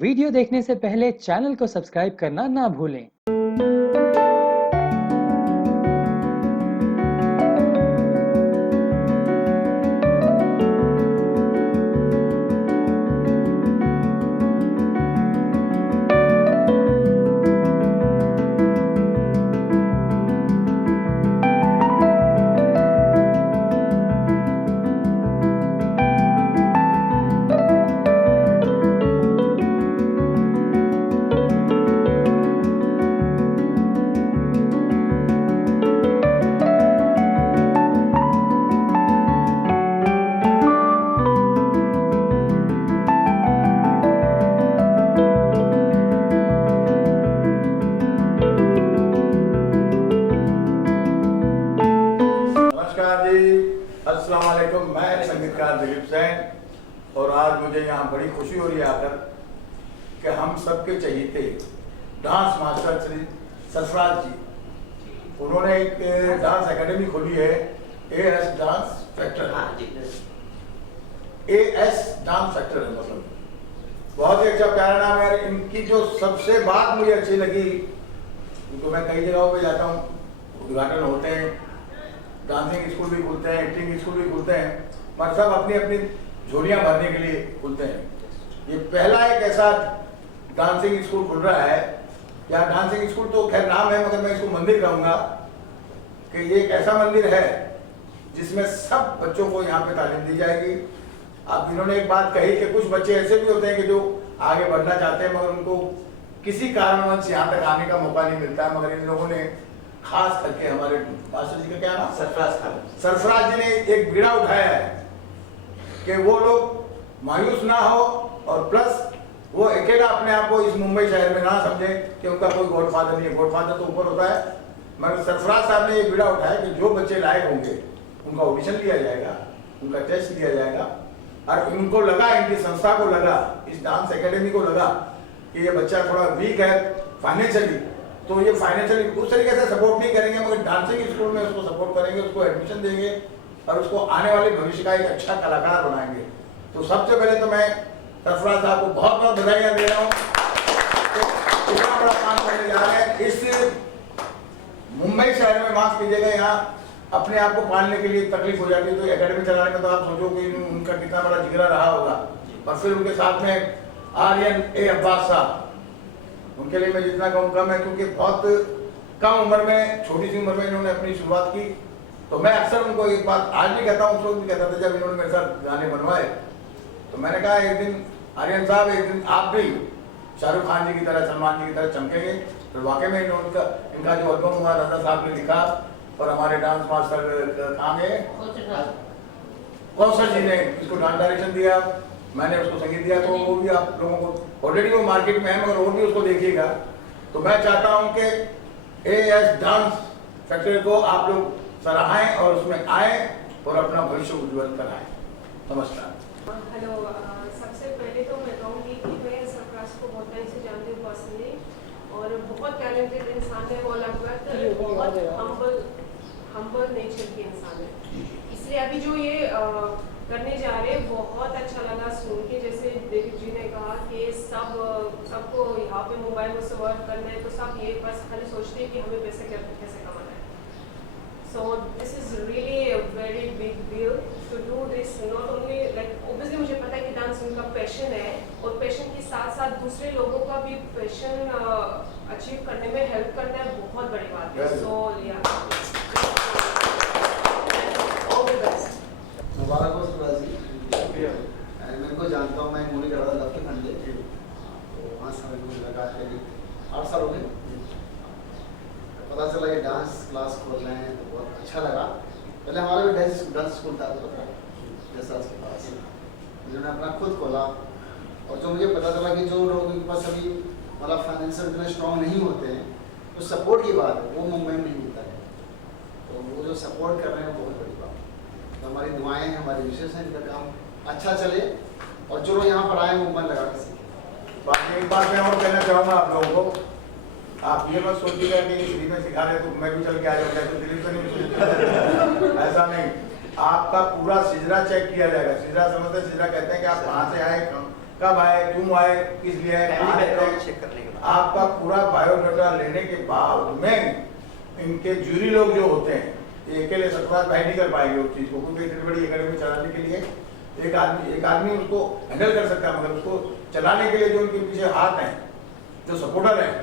Video देखने से पहले चैनल को सब्सक्राइब करना ना भूलें। नमस्कार जी, अस्सलाम वालेकुम। मैं संगीतकार दिलीप सैन और आज मुझे यहाँ बड़ी खुशी हो रही है आकर कि हम सबके चहेते डांस मास्टर श्री सरफराज जी, उन्होंने एक डांस एकेडमी खोली है, as dance factor. As dance factor है, मतलब बहुत ही अच्छा प्यारा नाम है। इनकी जो सबसे बात मुझे अच्छी लगी, तो मैं कई जगहों पे जाता हूँ, उद्घाटन होते हैं, डांसिंग स्कूल भी खुलते हैं, एक्टिंग स्कूल भी खुलते हैं, मगर सब अपनी अपनी झोलियां भरने के लिए खुलते हैं। ये पहला एक ऐसा डांसिंग स्कूल खुल रहा है, या डांसिंग स्कूल तो खैर नाम है, मगर मैं इसको मंदिर कहूँगा कि ये एक ऐसा मंदिर है जिसमें सब बच्चों को यहाँ पे तालीम दी जाएगी। अब इन्होंने एक बात कही कि कुछ बच्चे ऐसे भी होते हैं कि जो आगे बढ़ना चाहते हैं, मगर उनको किसी कारणवश यहाँ तक आने का मौका नहीं मिलता है। मगर इन लोगों ने खास करके हमारे मास्टर जी का क्या नाम, सरफराज जी ने एक बीड़ा उठाया है कि वो लोग मायूस ना हो, और प्लस वो अकेला अपने आप को इस मुंबई शहर में ना समझे कि उनका कोई गॉडफादर नहीं है। गॉडफादर तो ऊपर होता है, मगर सरफराज साहब ने ये बीड़ा उठाया कि जो बच्चे लायक होंगे उनका ऑडिशन लिया जाएगा, उनका टेस्ट लिया जाएगा, और इनको लगा, इनकी संस्था को लगा, इस डांस एकेडमी को लगा कि ये बच्चा थोड़ा वीक है फाइनेंशियली, तो ये फाइनेंशियली उस तरीके से सपोर्ट नहीं करेंगे, मगर डांसिंग स्कूल में उसको सपोर्ट करेंगे, उसको एडमिशन देंगे और उसको आने वाले भविष्य का एक अच्छा कलाकार बनाएंगे। तो सबसे पहले तो मैं सरफराज साहब को बहुत बहुत बधाइयाँ दे रहा हूँ, इतना बड़ा काम करने जा रहे हैं इस मुंबई शहर में। माफ कीजिएगा, यहाँ अपने आप को पालने के लिए तकलीफ हो जाती है, तो एकेडमी चलाने में तो आप सोचो कि उनका कितना बड़ा जिगरा रहा होगा। और फिर उनके साथ में आर्यन ए अब्बास साहब, उनके लिए मैं जितना कहूँ कम है, क्योंकि बहुत कम उम्र में, छोटी सी उम्र में इन्होंने अपनी शुरुआत की। तो मैं अक्सर उनको एक बात आज भी कहता हूँ, उस वक्त भी कहता था जब इन्होंने मेरे साथ गाने बनवाए, तो मैंने कहा एक दिन आर्यन साहब, एक दिन आप भी शाहरुख खान जी की तरह, सलमान जी की तरह चमकेंगे। तो वाकई में इनका जो एल्बम हुआ, दादा साहब ने लिखा और हमारे डांस मास्टर आगे कौशल जी ने इसको डांस डायरेक्शन दिया, मैंने उसको संगीत दिया। तो वो भी आप लोगों को ऑलरेडी वो मार्केट में है, मगर और भी उसको देखिएगा। तो मैं चाहता हूं कि एएस डांस फैक्ट्री को आप लोग सराहें और उसमें आए और अपना भविष्य उज्जवल कराएं। नमस्कार। हेलो, सबसे पहले तो मैं कहूँगी कि मैं सरफराज को बहुत टाइम से जानती हूँ पर्सनली, और बहुत टैलेंटेड इंसान है वो, लगभग बहुत हम्बल नेचर के इंसान है। इसलिए अभी जो ये करने जा रहे हैं बहुत अच्छा लगा सुन के। जैसे दिलीप जी ने कहा कि सबको यहाँ पे मोबाइल में से वर्क करना है, तो सब ये बस खाली सोचते हैं कि हमें पैसे कैसे कमाना है। So this is really a very big deal to do this. Not only like obviously मुझे पता है कि डांस उनका पैशन है, और पैशन के साथ साथ दूसरे लोगों का भी पैशन अचीव करने में हेल्प करना है, बहुत बड़ी बात है। सो मुबारक हो सरफराज जी। मैं को जानता हूँ, मैं मूवी कर रहा था लव के फंडे, तो वहाँ से हमें मुलाकात करी 8 साल हो गए। पता चला कि डांस क्लास खोल रहे हैं, तो बहुत अच्छा लगा। पहले हमारा भी डांस स्कूल था जैसा उसके पास, जिन्होंने अपना खुद खोला। और जो मुझे पता चला कि जो लोगों के पास अभी मतलब फाइनेंशियल इतने स्ट्रॉन्ग नहीं होते हैं, तो सपोर्ट की बात है, वो मुंबई में नहीं मिलता है। तो वो जो सपोर्ट कर रहे हैं बहुत बड़ी बात है। तो हमारी दुआएं हैं, हमारी विशेष है, इनका काम अच्छा चले और जो लोग यहाँ पर आए वो मन लगा के सीखें। बाकी एक बात मैं और कहना चाहूँगा आप लोगों को, आप ये मत सोचिएगा कि फ्री में सिखा रहे तो मैं भी चल के आ जाऊँगा, तो दिल्ली से नहीं ऐसा नहीं। आपका पूरा सिजरा चेक किया जाएगा। सिजरा समझते, सिजरा कहते हैं कि आप कहाँ से आए, कब आए, क्यों आए, किस लिए आए, कहाँ रहते हैं, चेक करने के बाद आपका पूरा बायोडाटा लेने के बाद में इनके जूरी लोग जो होते हैं, ये अकेले सरफराज भाई नहीं कर पाएंगे उस चीज़ को, क्योंकि इतनी बड़ी एकेडमी चलाने के लिए एक आदमी उसको हैंडल कर सकता है, मगर उसको चलाने के लिए जो उनके पीछे हाथ हैं, जो सपोर्टर हैं,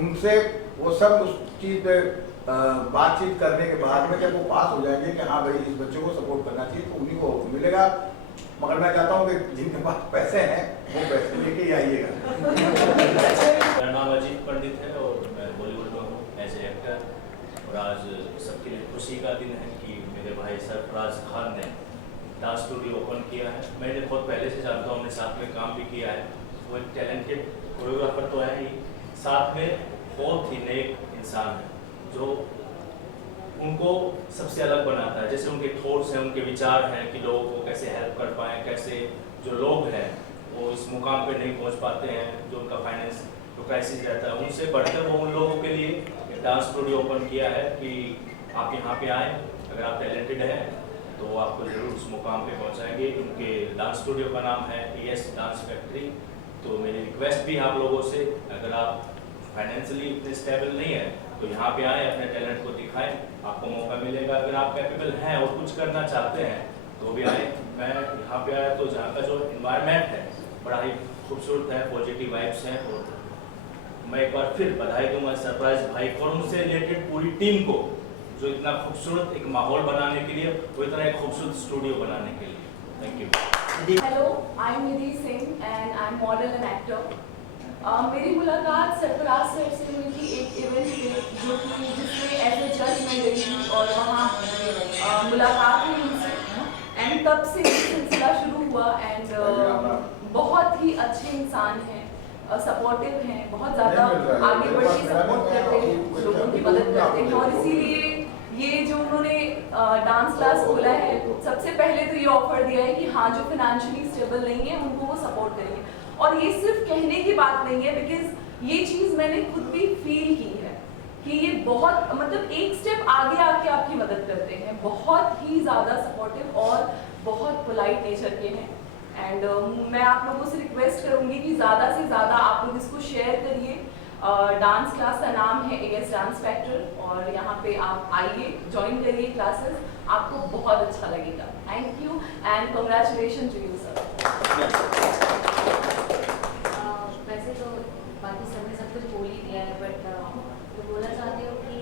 उनसे वो सब उस चीज़ पे बातचीत करने के बाद में जब वो पास हो जाएंगे कि हाँ भाई इस बच्चे को सपोर्ट करना चाहिए, तो उन्हीं को मिलेगा। मगर मैं चाहता हूँ कि जिनके पास पैसे हैं वो पैसे लेके ही आइएगा। मेरा नाम अजीत पंडित है और मैं बॉलीवुड में हूँ एज ए एक्टर। और आज सबके लिए खुशी का दिन है कि मेरे भाई सरफराज खान ने डांस स्टूडियो ओपन किया है। मैं इन्हें बहुत पहले से जानता हूँ, हमने साथ में काम भी किया है। वो एक टैलेंटेड कोरियोग्राफर तो है ही, साथ में बहुत ही नेक इंसान है जो उनको सबसे अलग बनाता है। जैसे उनके थॉट्स हैं, उनके विचार हैं कि लोगों को कैसे हेल्प कर पाएँ, कैसे जो लोग हैं वो इस मुकाम पे नहीं पहुंच पाते हैं, जो उनका फाइनेंस जो क्राइसिस रहता है, उनसे बढ़कर वो उन लोगों के लिए एक डांस स्टूडियो ओपन किया है कि आप यहाँ पे आएँ, अगर आप टैलेंटेड हैं तो वो आपको ज़रूर उस मुकाम पे पहुँचाएंगे। उनके डांस स्टूडियो का नाम है ES डांस फैक्ट्री। तो मेरी रिक्वेस्ट भी आप लोगों से, अगर आप फाइनेंशियली इतने स्टेबल नहीं है तो यहाँ पे आए, अपने टैलेंट को दिखाएं, आपको मौका मिलेगा। अगर आप कैपेबल हैं और कुछ करना चाहते हैं तो भी आए। मैं यहाँ पे आया तो जहाँ का जो इन्वायरमेंट है बड़ा ही खूबसूरत है, पॉजिटिव वाइब्स हैं। और मैं एक बार फिर बधाई दूंगा सरफराज भाई को और उनसे रिलेटेड पूरी टीम को, जो इतना खूबसूरत एक माहौल बनाने के लिए, वो इतना एक खूबसूरत स्टूडियो बनाने के लिए। Thank you. Hello, I am Nidhi Singh and I am model and actor. मेरी मुलाकात सरफराज सर से हुई थी एक इवेंट में, जो कि जिसमें एज ए जज मैं गई थी और वहाँ मुलाकात हुई उनसे। एंड तब से ये सिलसिला शुरू हुआ। एंड बहुत ही अच्छे इंसान हैं, सपोर्टिव हैं, बहुत ज़्यादा आगे बढ़ के सपोर्ट करते हैं, लोगों की मदद करते हैं। और इसीलिए ये जो उन्होंने डांस क्लास खोला है, सबसे पहले तो ये ऑफर दिया है कि हाँ, जो फाइनेंशियली स्टेबल नहीं है उनको वो सपोर्ट करेंगे। और ये सिर्फ कहने की बात नहीं है, बिकॉज ये चीज़ मैंने खुद भी फील की है कि ये बहुत मतलब एक स्टेप आगे आके आपकी मदद करते हैं, बहुत ही ज़्यादा सपोर्टिव और बहुत पोलाइट नेचर के हैं। एंड मैं आप लोगों से रिक्वेस्ट करूँगी कि ज़्यादा से ज़्यादा आप लोग इसको शेयर करिए। डांस क्लास का नाम है ES डांस फैक्टर और यहाँ पे आप आइए, ज्वाइन करिए क्लासेस, आपको बहुत अच्छा लगेगा। Thank you and congratulation to you sir. वैसे तो बाकी सब ने सब कुछ बोल ही दिया है, बट मैं बोलना चाहती हूँ कि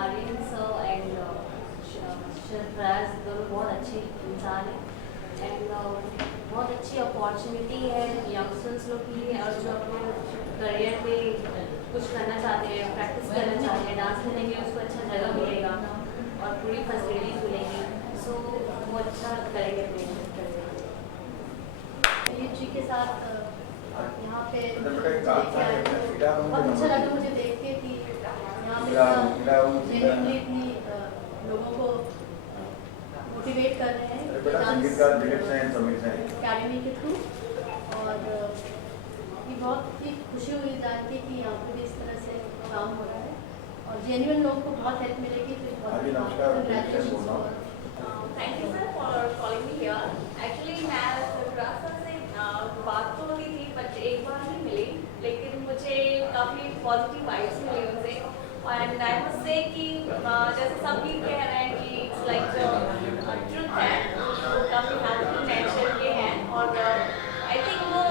आर्यन सर एंड सरफराज दोनों बहुत अच्छे इंसान हैं एंड बहुत अच्छी अपॉर्चुनिटी है यंगस्टर्स लोग के लिए, और जो अपने करियर में कुछ करना चाहते हैं, प्रैक्टिस करना चाहते हैं, डांस करेंगे, उसको अच्छा जगह मिलेगा और पूरी फैसिलिटीज मिलेंगी, सो वो अच्छा करेंगे अपने करियर। दिलीप जी के साथ यहाँ पे बहुत अच्छा लगा मुझे देख के कि यहाँ पे जेन्युइनली इतनी लोगों को मोटिवेट कर रहे हैं अकेडमी के थ्रू। और ये बहुत ही खुशी हुई जान के कि यहाँ पे भी इस तरह से काम हो रहा है और जेन्युइन लोगों को बहुत हेल्प मिलेगी। Thank you sir for calling me here. Actually मैं सरफराज सर से बात तो होती थी, बट एक बार नहीं मिली, लेकिन मुझे काफ़ी पॉजिटिव वाइब्स मिली उनसे। एंड आई मस्ट से कि जैसे सभी कह रहे हैं कि इट्स लाइक ट्रुथ है, काफ़ी हेल्पफुल नेचर के हैं और आई थिंक वो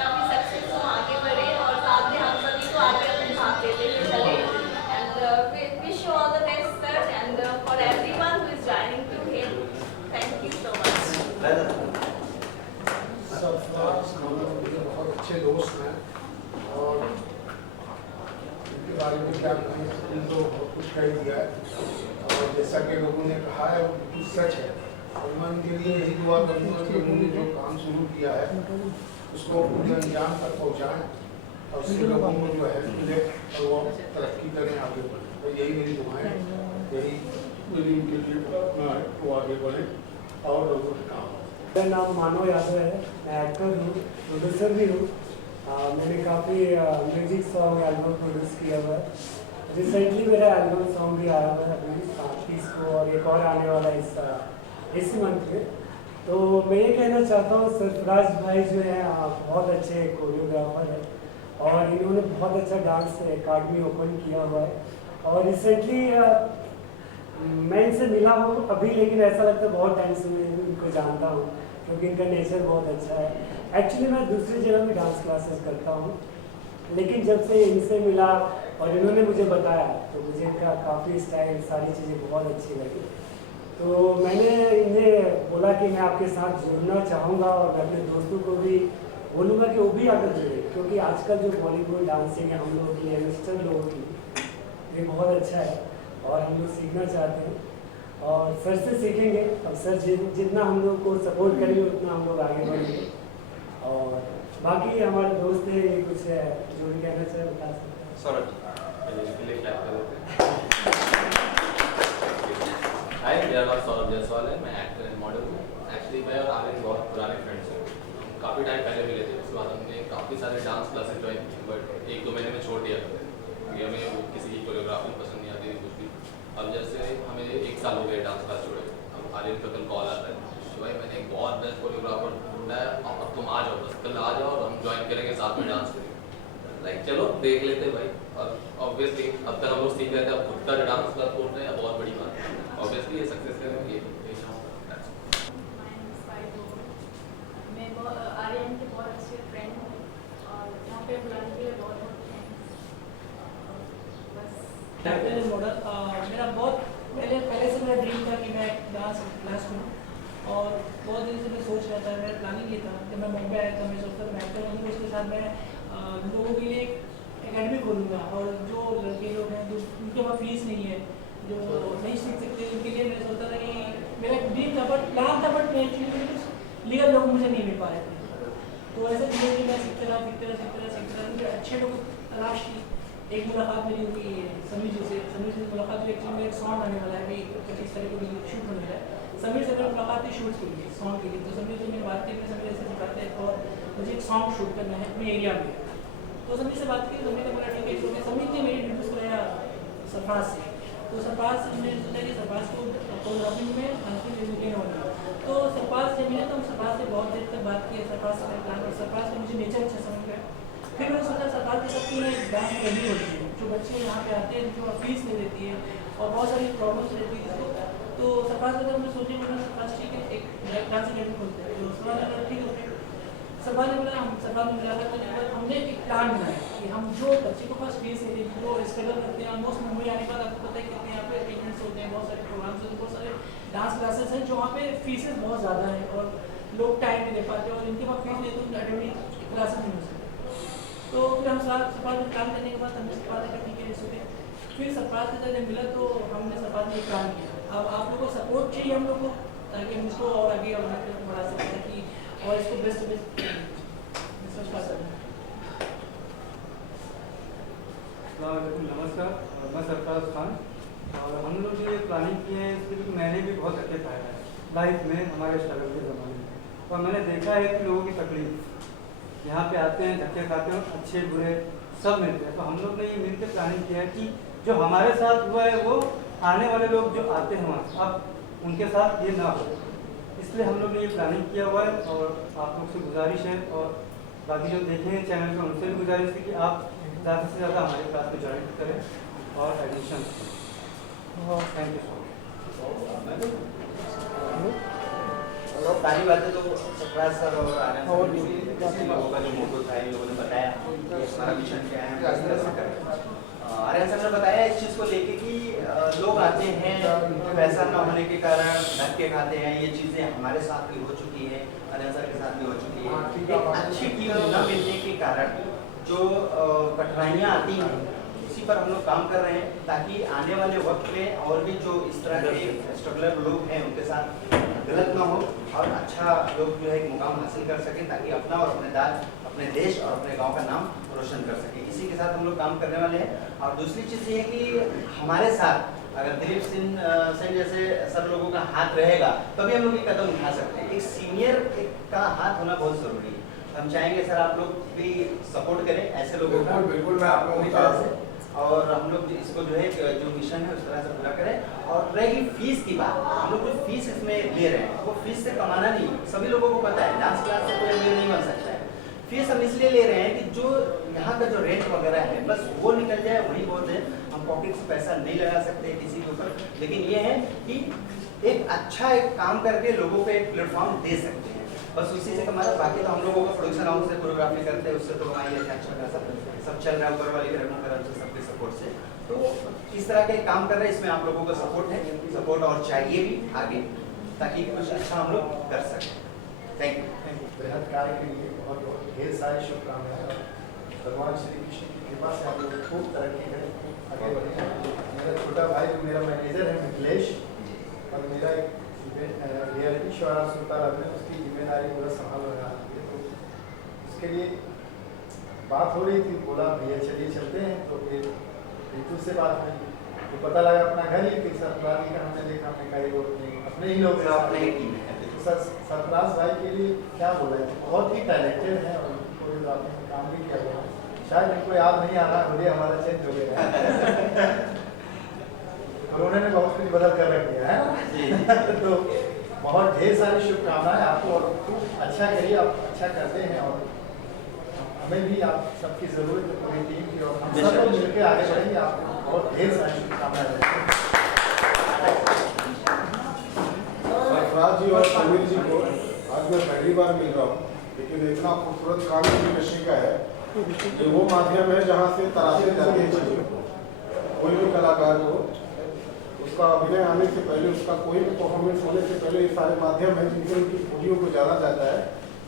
काफ़ी सक्सेस हो, आगे बढ़े और साथ में हम सभी को आगे अपने साथ लेते हुए चले। And wish you all the best sir and for everyone who is joining two him, thank you so much. Sarfaraz मेरे बहुत अच्छे दोस्त हैं और इनके बारे में क्या कहें, तो बहुत कुछ कह दिया है और जैसा कि लोगों ने कहा है वो बिल्कुल सच है। और मैं उनके लिए यही दुआ करूँगा कि उन्होंने जो काम शुरू किया है उसको पूरे अंजाम तक पहुँचाएँ और उससे लोगों को जो हेल्प मिले और वो तरक्की करें, आगे बढ़ें। तो यही मेरी दुआएँ, यही मेरी उनके लिए प्रार्थना है, वो आगे बढ़ें और लोगों के काम। मेरा नाम मानव यादव है, मैं एक्टर हूँ, प्रोड्यूसर भी हूँ। मैंने काफ़ी म्यूजिक सॉन्ग एल्बम प्रोड्यूस किया हुआ है। रिसेंटली मेरा एल्बम सॉन्ग भी आया हुआ है अभी 30 को और एक और आने वाला इस मंथ में। तो मैं ये कहना चाहता हूँ सरफराज भाई जो है बहुत अच्छे कोरियोग्राफर हैं और इन्होंने बहुत अच्छा डांस एकेडमी ओपन किया हुआ है और रिसेंटली मैं इनसे मिला हूँ अभी, लेकिन ऐसा लगता है बहुत टाइम से मैं इनको जानता हूँ क्योंकि इनका नेचर बहुत अच्छा है। एक्चुअली मैं दूसरी जगह भी डांस क्लासेस करता हूँ, लेकिन जब से इनसे मिला और इन्होंने मुझे बताया तो मुझे इनका काफ़ी स्टाइल सारी चीज़ें बहुत अच्छी लगी। तो मैंने इन्हें बोला कि मैं आपके साथ जुड़ना चाहूँगा और मैं अपने दोस्तों को भी बोलूँगा कि वो भी आकर जुड़े, क्योंकि आजकल जो बॉलीवुड डांसिंग है हम लोगों की यंगस्टर लोगों की, ये बहुत अच्छा है और हम लोग सीखना चाहते हैं और सर से सीखेंगे। अब सर जितना हम लोग को सपोर्ट करेंगे उतना हम लोग आगे बढ़ेंगे। और बाकी हमारे दोस्त हैं, ये कुछ जो भी कहना चाहे बता सकते हैं। हाय, मेरा नाम सौरभ जायसवाल है, मैं एक्टर एंड मॉडल हूँ। एक्चुअली मैं और आर्यन बहुत पुराने फ्रेंड्स हैं, हम काफ़ी टाइम पहले मिले थे। उसके बाद हमने काफ़ी सारे डांस क्लासेस ज्वाइन की, बट 1-2 महीने में छोड़ दिया था क्योंकि हमें वो किसी की कोरियोग्राफी पसंद नहीं आती थी कुछ भी। अब जैसे हमें 1 साल हो गए डांस क्लास छोड़े, अब आर्यन का कल कॉल आता है कि भाई मैंने एक बहुत बेस्ट कोरियोग्राफर ढूंढा है, अब तुम आ जाओ, बस कल आ जाओ और हम ज्वाइन करेंगे, साथ में डांस करेंगे। लाइक चलो देख लेते भाई। और ऑब्वियसली अब तक हम लोग सीख रहे थे, अब खुद का डांस क्लास खोल रहे हैं, बहुत बड़ी बात है। ऑब्वियसली ये सक्सेस करेंगे, ये मैं आर्यन के बहुत अच्छे फ्रेंड हूँ और यहाँ पे बुलाने के लिए बहुत बहुत थैंक्स। बस एक्टर मॉडल मेरा बहुत पहले से मेरा ड्रीम था कि मैं डांस क्लास करूँ और बहुत दिन से मैं सोच रहा था, मेरा प्लानिंग ये था कि मैं मुंबई आया था, मैं सोचता मैं एक्टर बनूँगा, उसके साथ मैं लोगों के लिए एकेडमी खोलूँगा और जो लड़के लोग हैं जो उनके पास फीस नहीं है, जो नहीं सीख सकते, उनके लिए मैं सोचता था कि मेरा ड्रीम था, बट प्लान था, बट लीगल लोग मुझे नहीं मिल पा रहे थे। तो ऐसे धीरे धीरे मैं सीखते रहा, मुझे अच्छे लोग तलाश की। एक मुलाकात मेरी हुई समीर जी से मुलाकात हुई। एक्चुअली मेरा एक सॉन्ग आने वाला है, अभी 25 तारीख को शूट होने वाला है। समीर से मेरी मुलाकात थी शूट के लिए, सॉन्ग के लिए। तो समीर से मैंने बात की, समीर ऐसे सिखाते हैं और मुझे एक सॉन्ग शूट करना है अपने एरिया में। तो समीर से बात की, समीर ने बोला ठीक है, तो समीर ने मेरी इंट्रोड्यूस कराया सरफराज से। तो सरफराज से मैंने सोचा कि सरफराज को कोरियोग्राफी में लेने वाला। तो सरफराज से मिले तो हम सरफराज से बहुत देर तक बात की, सरफराज से प्लान और सरफराज से मुझे नेचर अच्छा समझ गया। फिर मैंने सोचा सरकार के साथ में डांस करनी होती है, जो बच्चे यहाँ पे आते हैं जो फीस नहीं देती है और बहुत सारी प्रॉब्लम्स रहती है इसको। तो सरकार से मैं सोचे मैंने सरकार ठीक है एक डांस अकेडमी खोलते हैं। तो सरकार ने ठीक है, फिर सरकार ने बोला हम सरकार में मिला करने के बाद हमने एक प्लान बनाया कि हम जो बच्चे को पास फीस नहीं देती, जो स्ट्रगल करते हैं, ऑलमोस्ट मुंबई आने के बाद आपको पता है कितने यहाँ पे इवेंट्स होते हैं, बहुत सारे प्रोग्राम्स होते हैं, बहुत सारे डांस क्लासेस हैं जो वहाँ पे फीसेस बहुत ज़्यादा हैं और लोग टाइम नहीं दे पाते और इनके पास फीस नहीं तो अकेडमी क्लासेस नहीं हो सकते। तो फिर हम सरकार में प्लान करने के बाद हमने सरकार ने ठीक है सोचे। फिर सरकार से जब मिला तो हमने सरकार में प्लान किया। अब आप लोगों को सपोर्ट चाहिए हम लोग को, ताकि हम इसको और आगे बढ़ा सकते हैं कि और इसको बेस्ट कर सकते हैं। नमस्कार, मैं सरफराज खान और हम लोग जो ये प्लानिंग किए हैं इसके लिए मैंने भी बहुत धक्के खाए हैं लाइफ में, हमारे स्ट्रगल के ज़माने में। और मैंने देखा है कि लोगों की तकलीफ यहाँ पे आते हैं, धक्के खाते हैं, अच्छे बुरे सब मिलते हैं। तो हम लोग ने ये मिलकर प्लानिंग किया है कि जो हमारे साथ हुआ है वो आने वाले लोग जो आते हैं वहाँ अब उनके साथ ये ना हो, इसलिए हम लोग ने ये प्लानिंग किया हुआ है। और आप लोग से गुजारिश है और बाकी जो देखेंगे चैनल पर उनसे भी गुजारिश है कि आप ज़्यादा से ज़्यादा हमारे क्लास में ज्वाइन करें और admission. Thank you so much. पहली बात है तो सरफराज सर और आनंद सर लोगों का जो मोटो था इन लोगों ने बताया कि हमारा मिशन क्या है, हम किस तरह से करें। आर्यन सर ने बताया इस चीज़ को लेके कि लोग आते हैं पैसा न होने के कारण धक्के खाते हैं, ये चीज़ें हमारे साथ भी हो चुकी है, आर्यन सर के साथ भी हो चुकी है। एक अच्छी टीम न मिलने के कारण जो कठिनाइयाँ आती हैं इसी पर हम लोग काम कर रहे हैं, ताकि आने वाले वक्त में और भी जो इस तरह के स्ट्रगलर लोग हैं उनके साथ गलत ना हो और अच्छा लोग जो है एक मुकाम हासिल कर सकें, ताकि अपना और अपने देश और अपने गांव का नाम रोशन कर सकें। इसी के साथ हम लोग काम करने वाले हैं। और दूसरी चीज़ ये है कि हमारे साथ अगर दिलीप सिंह जैसे सब लोगों का हाथ रहेगा तभी हम लोग ये कदम उठा सकते हैं। एक सीनियर का हाथ होना बहुत ज़रूरी है। हम चाहेंगे सर आप लोग भी सपोर्ट करें ऐसे लोगों का। बिल्कुल मैं आप लोगों का और हम लोग इसको जो है जो मिशन है उस तरह से पूरा करें। और रहेगी फीस की बात, हम लोग जो फीस इसमें ले रहे हैं वो फीस से कमाना नहीं, सभी लोगों को पता है डांस क्लास से कोई अमीर नहीं बन सकता है। फीस हम इसलिए ले रहे हैं कि जो यहाँ का जो रेंट वगैरह है बस वो निकल जाए, वही बहुत है। हम पॉकेट से पैसा नहीं लगा सकते किसी के ऊपर, लेकिन ये है कि एक अच्छा एक काम करके लोगों को एक प्लेटफॉर्म दे सकते हैं, बस उसी से कमाना। बाकी तो हम लोगों का प्रोडक्शन हाउस से कोरियोग्राफी करते हैं, उससे तो कमाई अच्छा खासा सब चल रहा है ऊपर वाली ग्रहों करम से सबके सपोर्ट से। तो इस तरह के काम कर रहे हैं, इसमें आप लोगों का सपोर्ट है, सपोर्ट और चाहिए भी आगे, ताकि कुछ अच्छा हम लोग कर सकें। Thank you. बेहद कार्य के लिए बहुत बहुत ढेर सारी शुभकामनाएं। भगवान श्री कृष्ण की कृपा से आप लोग खूब तरक्की करें, आगे बढ़ें। मेरा छोटा भाई जो मेरा मैनेजर है मिथिलेश, और मेरा एक रियलिटी शो आ सुनता रहता है, उसकी जिम्मेदारी पूरा संभाल रहा है। तो उसके लिए बात हो रही थी, बोला भैया चलिए चलते हैं। तो फिर ऋतु से बात हुई तो पता लगा अपना घर ही, फिर सरफराज का हमने देखा, हमने कहा वो अपने ही लोग अपने ही टीम है। तो सरफराज भाई के लिए क्या बोला है, बहुत ही टैलेंटेड है और कोरियोग्राफी में काम भी किया गया है। शायद इनको याद नहीं आ रहा, मुझे हमारा चेंज हो गया कोरोना ने बहुत कुछ बदल कर रख दिया है तो बहुत ढेर सारी शुभकामनाएं आपको, और खूब अच्छा करिए, आप अच्छा करते हैं और हमें भी आप सबकी जरूरत है पूरी टीम की, और हम सब लोग मिलकर आगे बढ़ेंगे। आपको बहुत ढेर सारी शुभकामनाएं। सरफराज जी और समीर जी को आज मैं पहली बार मिल रहा हूँ, लेकिन इतना खूबसूरत काम की इंडस्ट्री का है, ये वो माध्यम है जहाँ से तराशे जाती है चीज़ें। कोई भी कलाकार को उसका अभिनय आने से पहले, उसका कोई भी परफॉर्मेंस होने से पहले ये सारे माध्यम है जिनके उनकी खूबियों को जाना जाता है,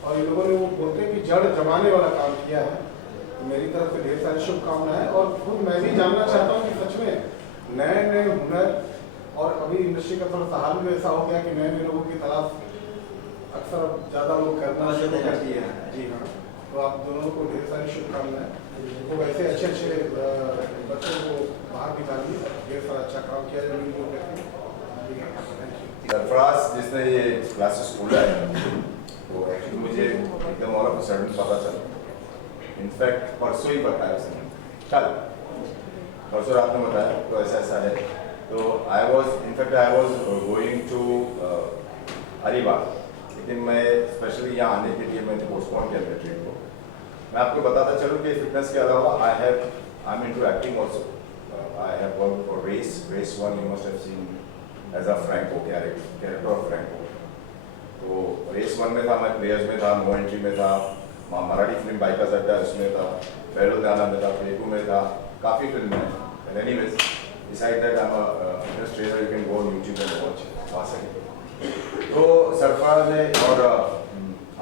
और ये लोगों ने वो बोलते हैं कि जड़ जमाने वाला काम किया है। तो मेरी तरफ से ढेर सारी शुभकामनाएं, और खुद मैं भी जानना चाहता हूँ कि सच में नए नए हुनर, और अभी इंडस्ट्री का थोड़ा सा हाल भी ऐसा हो गया कि नए नए लोगों की तलाश अक्सर ज़्यादा लोग करना शुरू कर दिए हैं। जी हाँ, तो आप दोनों को ढेर सारी शुभकामनाएं। तो वैसे अच्छे अच्छे बच्चों को बाहर निकालिए, ढेर सारा अच्छा काम किया जाए मिलजुल करके। सरफराज जिसने ये क्लासेस खोला है वो एक्चुअली मुझे एकदम ऑल ऑफ अ सडन पता चला। इनफैक्ट परसों ही बताया उसने, कल परसों रात में बताया, तो ऐसा ऐसा है। तो I was going to Alibaug, लेकिन मैं स्पेशली यहाँ आने के लिए मैंने पोस्टपोन किया मेरे ट्रिप को। मैं आपको बताता चलूँ कि फिटनेस के अलावा I am into acting also. I have worked for Race 1, you must have seen as a Franco character of Franco. तो रेस 1 में था, मैं प्लेयर्स में था, नो एंट्री में था, मराठी फिल्म बाइकर्स अड्डा उसमें था, पहलो दाना में था, पेगू में था, काफ़ी फिल्म है। Anyways decide that I am a fitness trainer, you can go on YouTube and watch आ सके। तो सरफराज ने और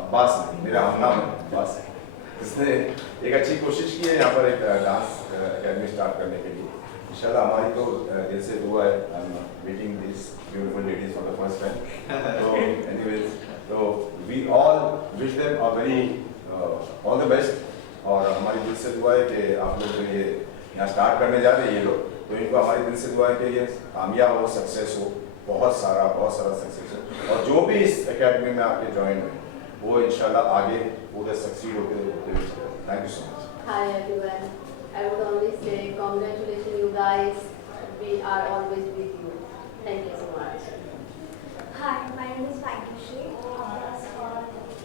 अब्बास ने, मेरा हमनाम है अब्बास, इसने एक अच्छी कोशिश की है यहाँ पर एक डांस अकेडमी स्टार्ट करने के लिए। इंशाल्लाह हमारी तो दिल से दुआ है। I am meeting this beautiful ladies for the first time. तो एनीवेज, तो we all wish them a very all the best, और हमारी दिल से दुआ है कि आप लोग जो ये यहाँ स्टार्ट करने जा रहे हैं ये लोग, तो इनको हमारी दिल से दुआ है कि ये कामयाब हो, सक्सेस हो, बहुत सारा सक्सेस हो, और जो भी इस एकेडमी में आपके ज्वाइन हुए वो इंशाल्लाह आगे पूरे सक्सीड होते हुए। Thank you so much. Hi everyone. I would only say congratulations you guys. We are always with you. Thank you so much. Hi, my name is Vankishri. Abbas और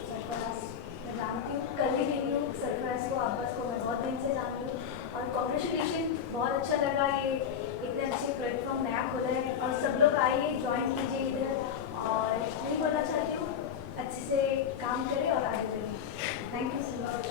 सरफराज मैं जानती हूँ, कल ही गई हूँ सरफराज को, अब्बास को मैं बहुत दिन से जानती हूँ, और कॉन्ग्रेचुलेशन, बहुत अच्छा लगा ये इतने अच्छे प्लेटफॉर्म नया खोला है, और सब लोग आइए ज्वाइन कीजिए इधर, और यही बोलना चाहती हूँ अच्छे से काम करें और आगे बढ़ें। Thank you so much.